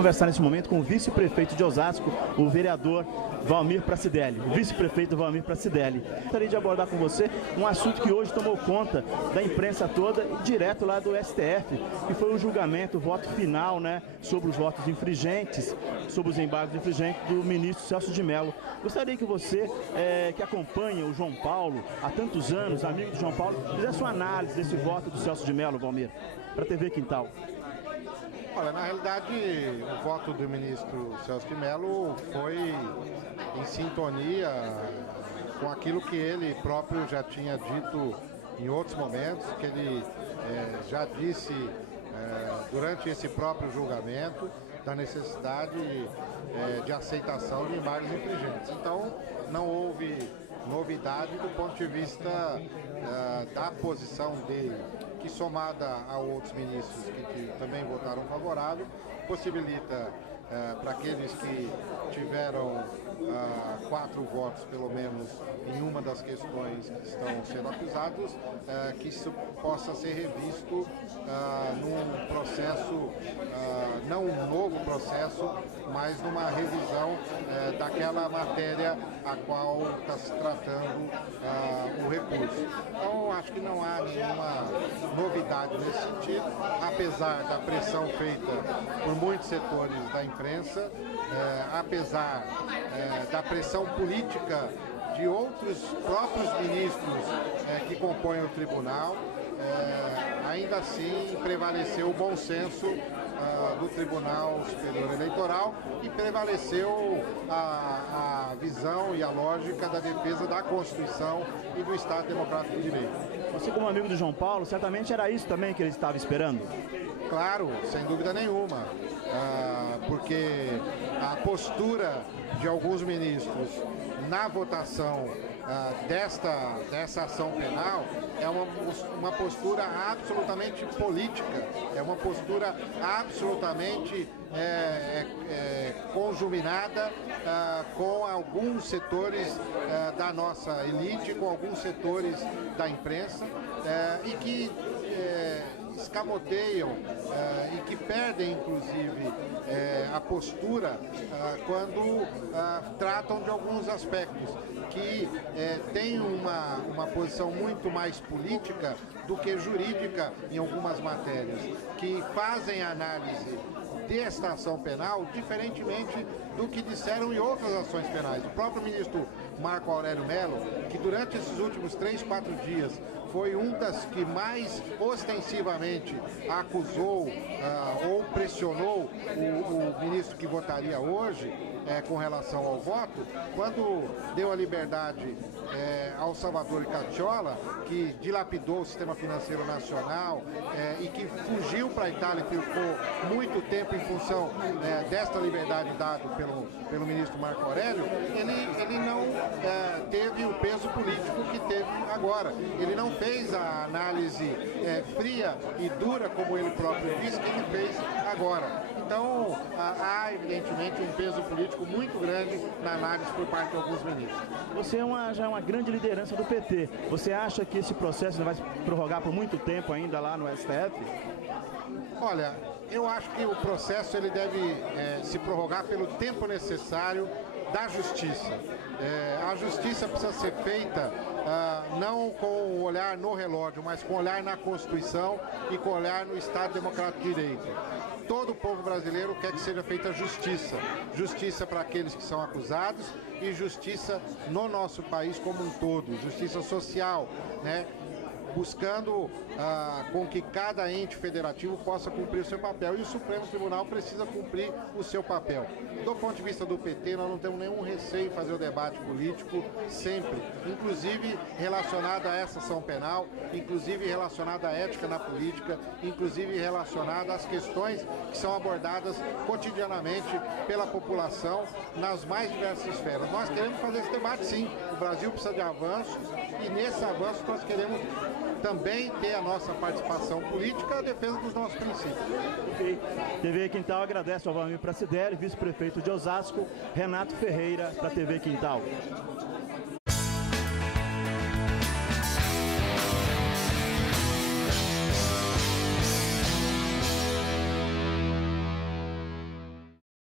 conversar nesse momento com o vice-prefeito de Osasco, o vereador Valmir Pracidelli, o vice-prefeito Valmir Pracidelli. Gostaria de abordar com você um assunto que hoje tomou conta da imprensa toda, direto lá do STF, que foi o julgamento, o voto final, né, sobre os votos infringentes, sobre os embargos infringentes do ministro Celso de Mello. Gostaria que você, que acompanha o João Paulo há tantos anos, amigo do João Paulo, fizesse uma análise desse voto do Celso de Mello, Valmir, para a TV Quintal. Olha, na realidade, o voto do ministro Celso de Mello foi em sintonia com aquilo que ele próprio já tinha dito em outros momentos, que ele já disse durante esse próprio julgamento da necessidade de aceitação de embargos infringentes. Então, não houve novidade do ponto de vista da posição dele, que somada a outros ministros que também votaram favorável, possibilita para aqueles que tiveram 4 votos, pelo menos, em uma das questões que estão sendo acusados, que isso possa ser revisto num processo, não um novo processo, mas numa revisão daquela matéria a qual está se tratando o recurso. Então, acho que não há nenhuma novidade nesse sentido, apesar da pressão feita por muitos setores da imprensa, apesar da pressão política de outros próprios ministros que compõem o tribunal, ainda assim prevaleceu o bom senso do Tribunal Superior Eleitoral e prevaleceu a visão e a lógica da defesa da Constituição e do Estado Democrático de Direito. Você, como amigo do João Paulo, certamente era isso também que ele estava esperando? Claro, sem dúvida nenhuma, porque a postura de alguns ministros na votação dessa ação penal é uma postura absolutamente política, é uma postura absolutamente conjuminada com alguns setores da nossa elite, com alguns setores da imprensa e que escamoteiam e que perdem, inclusive, a postura quando tratam de alguns aspectos que têm uma posição muito mais política do que jurídica em algumas matérias, que fazem análise desta ação penal diferentemente do que disseram em outras ações penais. O próprio ministro Marco Aurélio Mello, que durante esses últimos 3, 4 dias foi um das que mais ostensivamente acusou ou pressionou o ministro que votaria hoje com relação ao voto, quando deu a liberdade ao Salvador Cacciola, que dilapidou o sistema financeiro nacional e que fugiu para a Itália e ficou muito tempo em função desta liberdade dada pelo ministro Marco Aurélio, ele não teve o peso político que teve agora. Ele não fez a análise fria e dura, como ele próprio disse, que ele fez agora. Então, há evidentemente um peso político muito grande na análise por parte de alguns ministros. Você já é uma grande liderança do PT. Você acha que esse processo vai se prorrogar por muito tempo ainda lá no STF? Olha, eu acho que o processo ele deve se prorrogar pelo tempo necessário da justiça. A justiça precisa ser feita não com o olhar no relógio, mas com o olhar na Constituição e com o olhar no Estado Democrático de Direito. Todo o povo brasileiro quer que seja feita justiça. Justiça para aqueles que são acusados e justiça no nosso país como um todo. Justiça social, né? Buscando com que cada ente federativo possa cumprir o seu papel. E o Supremo Tribunal precisa cumprir o seu papel. Do ponto de vista do PT, nós não temos nenhum receio em fazer o debate político sempre, inclusive relacionado a essa ação penal, inclusive relacionado à ética na política, inclusive relacionado às questões que são abordadas cotidianamente pela população nas mais diversas esferas. Nós queremos fazer esse debate sim. O Brasil precisa de avanço e nesse avanço nós queremos também ter a nossa participação política a defesa dos nossos princípios. TV Quintal agradece ao Valmir Pracidelli, vice-prefeito de Osasco, Renato Ferreira, para a TV Quintal.